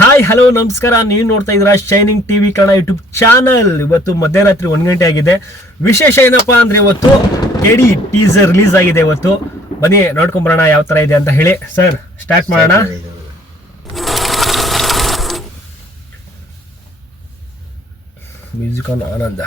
Hi hello ನಮಸ್ಕಾರ. ನೀವು ನೋಡ್ತಾ ಇದ್ದೀರಾ shining TV Kannada YouTube channel. ಇವತ್ತು ಮಧ್ಯರಾತ್ರಿ 1 ಗಂಟೆ ಆಗಿದೆ. ವಿಶೇಷ ಏನಪ್ಪಾ ಅಂದ್ರೆ ಇವತ್ತು ಕೆಡಿ ಟೀಸರ್ ರಿಲೀಸ್ ಆಗಿದೆ. ಇವತ್ತು ಬನ್ನಿ ನೋಡ್ಕೊಂಬರೋಣ ಯಾವ ತರ ಇದೆ ಅಂತ ಹೇಳಿ. ಸರ್ ಸ್ಟಾರ್ಟ್ ಮಾಡೋಣ. Music on Ananda.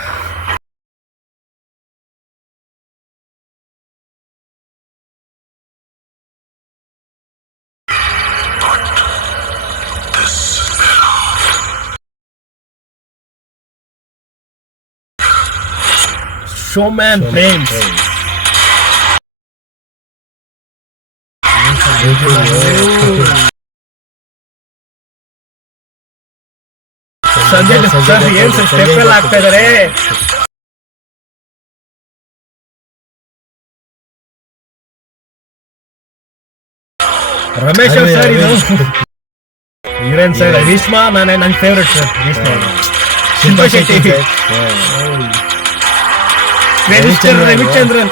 Showman Frames. Sanjay sir ಏನ್ ಸ್ಟೆಪ್ ಎಲ್ಲ ಆಗ್ತಾ ಇದಾರೆ. ರಮೇಶ್ ಸರ್ ಇದು ಹೀರೋಯಿನ್ ಸರ್ ರೇಷ್ಮಾ. ನನ್ನ favourite sir Reshma. Shilpa Shetty, Ravichandran.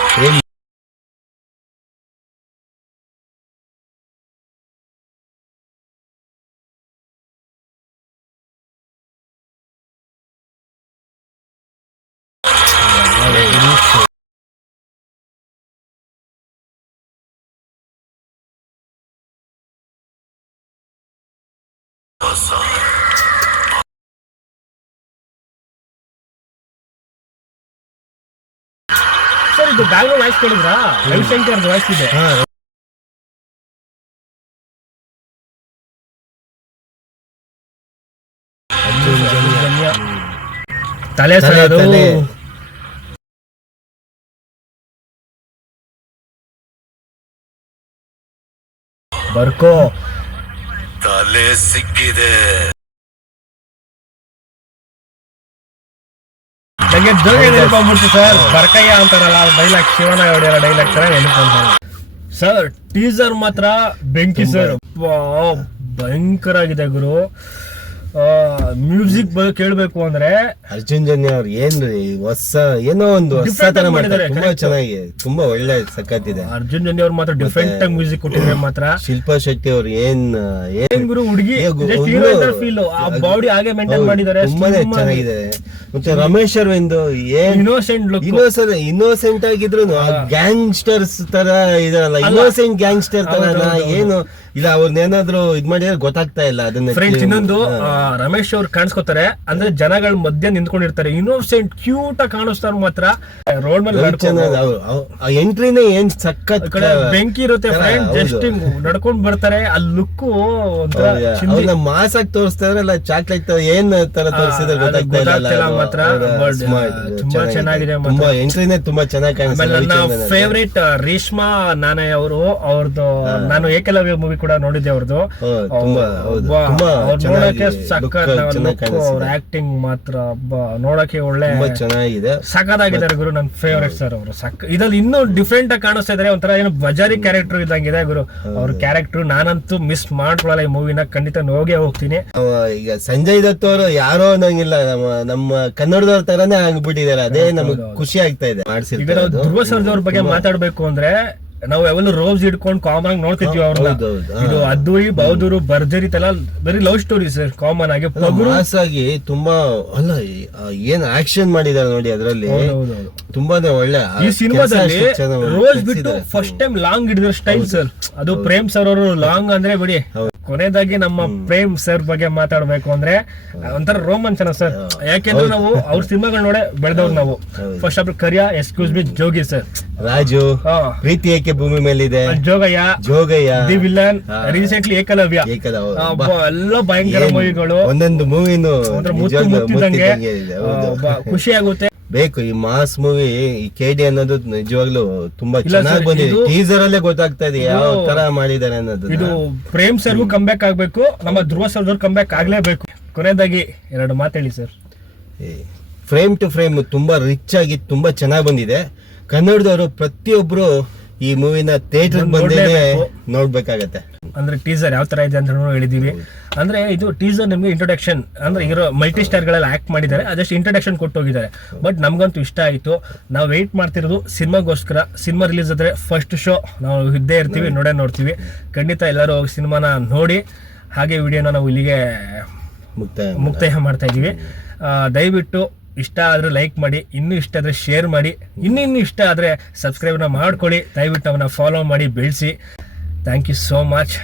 Sir ಇದು ಬ್ಯಾಕ್ಗ್ರೌಂಡ್ ವಾಯ್ಸ್ ಕೇಳಿದ್ರಾ? ರವಿಶಂಕರ್ ವಾಯ್ಸ್ ಇದೆ. ತಲೆ ಸರೋದು ಬರ್ಕೋ ತಲೆ ಸಿಕ್ಕಿದೆ. ನಂಗೆ ಜೋಗ ನೆನಪಾಗ್ಬಿಡ್ತು ಸರ್. ಬರ್ಕಯ್ಯ ಅಂತಾರಲ್ಲ ಡೈಲಾಗ್, ಶಿವನ ಹೊಡೆಯಲ್ಲ ಡೈಲಾಗ್ ತರ ನೆನಪು ಸರ್. ಟೀಸರ್ ಮಾತ್ರ ಬೆಂಕಿ ಸರ್. ಭಯಂಕರ ಆಗಿದೆ ಗುರು. ಮ್ಯೂಸಿಕ್ ಬಗ್ಗೆ ಕೇಳ್ಬೇಕು ಅಂದ್ರೆ ಅರ್ಜುನ್ ಜನ್ಯ ಅವ್ರು ಏನೋ ಒಂದು ಹೊಸ ತರ ಮಾಡಿದ್ದಾರೆ. ತುಂಬಾ ಚೆನ್ನಾಗಿ, ತುಂಬಾ ಒಳ್ಳೆ ಸಖತ್ತಿದೆ. ಅರ್ಜುನ್ ಜನ್ಯ ಅವ್ರು ಮಾತ್ರ ಡಿಫ್ರೆಂಟ್ ಆಗಿ ಮ್ಯೂಸಿಕ್ ಕೊಟ್ಟಿದ್ರೆ ಮಾತ್ರ. ಶಿಲ್ಪಾ ಶೆಟ್ಟಿ ಅವ್ರು ಏನ್ ಗುರು ಹುಡುಗಿ ಫೀಲ್, ಆ ಬಾಡಿ ಹಾಗೆ ಮೇಂಟೈನ್ ಮಾಡಿದ್ದಾರೆ. ತುಂಬಾನೇ ಚೆನ್ನಾಗಿದೆ. ಮತ್ತೆ ರಮೇಶ್ ಅರವಿಂದ್ ಇನ್ನೋಸೆಂಟ್ ಆಗಿದ್ರು ಗ್ಯಾಂಗ್ಸ್ಟರ್ಸ್ ತರ ಇದಾರಲ್ಲ, ಇನ್ನೋಸೆಂಟ್ ಗ್ಯಾಂಗ್ಸ್ಟರ್ ತರ ಏನು ಇಲ್ಲ. ಅವ್ರನ್ನೇನಾದ್ರು ಇದ್ ಮಾಡಿದ್ರೆ ಗೊತ್ತಾಗ್ತಾ ಇಲ್ಲ. ಅದನ್ನ ಫ್ರೆಂಡ್ಸ್ ಇನ್ನೊಂದು ರಮೇಶ್ ಅವ್ರು ಕಾಣಿಸ್ಕೊತಾರೆ ಅಂದ್ರೆ ಜನಗಳ ಮಧ್ಯೆ ನಿಂತ್ಕೊಂಡಿರ್ತಾರೆ. ಇನ್ನೋಸೆಂಟ್ ಕ್ಯೂಟ್ ಆಗಿ ಕಾಣಿಸ್ತಾರ ಮಾತ್ರ. ರೋಡ್ ಮೇಲೆ ಎಂಟ್ರಿನೇ ಏನ್ ಸಖತ್ ಬೆಂಕಿ ಇರುತ್ತೆ ಫ್ರೆಂಡ್. ಜಸ್ಟ್ ನಡ್ಕೊಂಡ್ ಬರ್ತಾರೆ. ಆ ಲುಕ್ ಮಾಸ್ ಆಗಿ ತೋರಿಸ್ತಾ ಇದ್ರಲ್ಲ, ಚಾಕ್ಲೇಟ್ ಏನ್ ತರ ತೋರಿಸಿದ್ರೆ ಗೊತ್ತಾಗ್ತಾ ಇಲ್ಲ ಮಾತ್ರ. ತುಂಬಾ ಚೆನ್ನಾಗಿದೆ. ಎಂಟ್ರಿನೇ ತುಂಬಾ ಚೆನ್ನಾಗಿ ಕಾಣಿಸ್ತಾರೆ. ನನ್ನ ಫೇವ್ರೇಟ್ ರೇಷ್ಮಾ ನಾನೇ ಅವರು. ಅವ್ರದ್ದು ನಾನು ಏಕಲವ್ಯ ಮೂವಿ ಕೂಡ ನೋಡಿದ್ದೆ. ಅವ್ರದ್ದು ನೋಡಕ್ಕೆ ಸಖತ್. ಅವ್ರ ಆಕ್ಟಿಂಗ್ ಮಾತ್ರ ನೋಡಕ್ಕೆ ಒಳ್ಳೆ ಚೆನ್ನಾಗಿದೆ, ಸಖತ್ತಾಗಿದ್ದಾರೆ ಗುರು. ನನ್ ಫೇವ್ರೇಟ್ ಸರ್ ಅವರು. ಇದ್ರಲ್ಲಿ ಇನ್ನೂ ಡಿಫ್ರೆಂಟ್ ಆಗಿ ಕಾಣಿಸ್ತಾ ಇದಾರೆ. ಒಂಥರ ಏನು ಬಜಾರಿ ಕ್ಯಾರೆಕ್ಟರ್ ಇದ್ದಂಗಿದೆ ಗುರು ಅವ್ರ ಕ್ಯಾರೆಕ್ಟರ್. ನಾನಂತೂ ಮಿಸ್ ಮಾಡ್ಕೊಳ್ಳಲ್ಲ ಈ ಮೂವಿನ. ಖಂಡಿತ ಹೋಗೇ ಹೋಗ್ತೀನಿ. ಈಗ ಸಂಜಯ್ ದತ್ ಅವರು ಯಾರೋ ಅನ್ನಂಗಿಲ್ಲ, ನಮ್ಮ ಕನ್ನಡದವ್ರ ತರಾನೇ ಆಗ್ಬಿಟ್ಟಿದ್ದಾರೆ. ಅದೇ ನಮಗ್ ಖುಷಿ ಆಗ್ತಾ ಇದೆ. ಈಗ ನಾವು ಧ್ರುವ ಸರ್ಜಾ ಬಗ್ಗೆ ಮಾತಾಡ್ಬೇಕು ಅಂದ್ರೆ ನಾವು ಯಾವಲ್ಲೂ ರೋಸ್ ಹಿಡ್ಕೊಂಡು ಕಾಮನ್ ಆಗಿ ನೋಡ್ತಿದ್ವಿ ಅವ್ರನ್ನ. ಇದು ಅದ್ದೂರಿ ಬಹದ್ದೂರು ಭರ್ಜರಿ ತರ ಬರೀ ಲವ್ ಸ್ಟೋರಿ ಸರ್. ಕಾಮನ್ ಆಗಿ ಮಾಸ್ ಆಗಿ ತುಂಬಾ ಅಲ್ಲ, ಏನ್ ಆಕ್ಷನ್ ಮಾಡಿದಾರೆ ನೋಡಿ ಅದ್ರಲ್ಲಿ. ತುಂಬಾನೇ ಒಳ್ಳೆ. ಈ ಸಿನಿಮಾದಲ್ಲಿ ರೋಸ್ ಬಿಟ್ಟು ಫಸ್ಟ್ ಟೈಮ್ ಲಾಂಗ್ ಹಿಡಿದ್ರ ಸ್ಟೈಲ್ ಸರ್. ಅದು ಪ್ರೇಮ್ ಸರ್ ಅವರು ಲಾಂಗ್ ಅಂದ್ರೆ ಬಿಡಿ. ಕೊನೆಯದಾಗಿ ನಮ್ಮ ಪ್ರೇಮ್ ಸರ್ ಬಗ್ಗೆ ಮಾತಾಡ್ಬೇಕು ಅಂದ್ರೆ ಒಂಥರ ರೋಮಾಂಚನ ಸರ್. ಯಾಕೆಂದ್ರೆ ನಾವು ಅವ್ರ ಸಿನಿಮಾಗಳು ನೋಡೇ ಬೆಳೆದವ್ರು ನಾವು. First of Kariya, excuse me, Jogi sir, Raju, Preethi Eke Bhoomi Melide, Jogayya, the villain, recently Ekalavya, ಎಲ್ಲ ಭಯಂಕರ ಮೂವಿಗಳು. ಒಂದೊಂದು ಮೂವಿನು ಮುತ್ತಿದಂಗೆ ಖುಷಿ ಆಗುತ್ತೆ. ಬೇಕು ಈ ಮಾಸ್ ಮೂವಿ. ಈ ಕೆಡಿ ಅನ್ನೋದು ನಿಜವಾಗ್ಲೂ ತುಂಬಾ ಚೆನ್ನಾಗಿ ಬಂದಿದೆ. ಟೀಸರ್ ಅಲ್ಲೇ ಗೊತ್ತಾಗ್ತಾ ಇದೆ ಯಾವ ತರ ಮಾಡಿದ್ದಾರೆ ಅನ್ನೋದು. ಇದು ಪ್ರೇಮ್ ಸರ್ಗೂ ಕಂಬ್ಯಾಕ್ ಆಗ್ಬೇಕು, ನಮ್ಮ ಧ್ರುವ ಸರ್ದವ್ರು ಕಂಬ್ಯಾಕ್ ಆಗ್ಲೇಬೇಕು. ಕೊನೆಯದಾಗಿ 2 ಮಾತು ಹೇಳಿ ಸರ್. ಫ್ರೇಮ್ ಟು ಫ್ರೇಮ್ ತುಂಬಾ ರಿಚ್ ಆಗಿ ತುಂಬಾ ಚೆನ್ನಾಗಿ ಬಂದಿದೆ. ಕನ್ನಡದವರು ಪ್ರತಿಯೊಬ್ರು ಈ ಮೂವಿನ ಥಿಯೇಟರ್ ಬಂದೇ ನೋಡ್ಬೇಕಾಗತ್ತೆ. ಅಂದ್ರೆ ಟೀಸರ್ ಯಾವ ತರ ಇದೆ ಅಂತ ಹೇಳಿದೀವಿ. ಅಂದ್ರೆ ಇದು ಟೀಸರ್ ನಿಮ್ಗೆ ಇಂಟ್ರೊಡಕ್ಷನ್, ಅಂದ್ರೆ ಇರೋ ಮಲ್ಟಿ ಸ್ಟಾರ್ ಗಳೆಲ್ಲ ಆಕ್ಟ್ ಮಾಡಿದ್ದಾರೆ, ಅದಷ್ಟು ಇಂಟ್ರೊಡಕ್ಷನ್ ಕೊಟ್ಟು ಹೋಗಿದ್ದಾರೆ. ಬಟ್ ನಮ್ಗಂತೂ ಇಷ್ಟ ಆಯ್ತು. ನಾವು ವೆಯ್ಟ್ ಮಾಡ್ತಿರೋದು ಸಿನಿಮಾಗೋಸ್ಕರ. ಸಿನಿಮಾ ರಿಲೀಸ್ ಆದ್ರೆ ಫಸ್ಟ್ ಶೋ ನಾವು ಇದ್ದೇ ಇರ್ತೀವಿ, ನೋಡ್ತೀವಿ. ಖಂಡಿತ ಎಲ್ಲರೂ ಸಿನಿಮಾನ ನೋಡಿ ಹಾಗೆ ವಿಡಿಯೋನ ನಾವು ಇಲ್ಲಿಗೆ ಮುಕ್ತಾಯ ಮಾಡ್ತಾ ಇದ್ದೀವಿ. ದಯವಿಟ್ಟು ಇಷ್ಟ ಆದರೆ ಲೈಕ್ ಮಾಡಿ, ಇನ್ನೂ ಇಷ್ಟ ಆದರೆ ಶೇರ್ ಮಾಡಿ, ಇನ್ನೂ ಇಷ್ಟ ಆದರೆ ಸಬ್ಸ್ಕ್ರೈಬ್ನ ಮಾಡ್ಕೊಳ್ಳಿ. ದಯವಿಟ್ಟು ಅವನ್ನ ಫಾಲೋ ಮಾಡಿ ಬೆಳೆಸಿ. Thank you so much.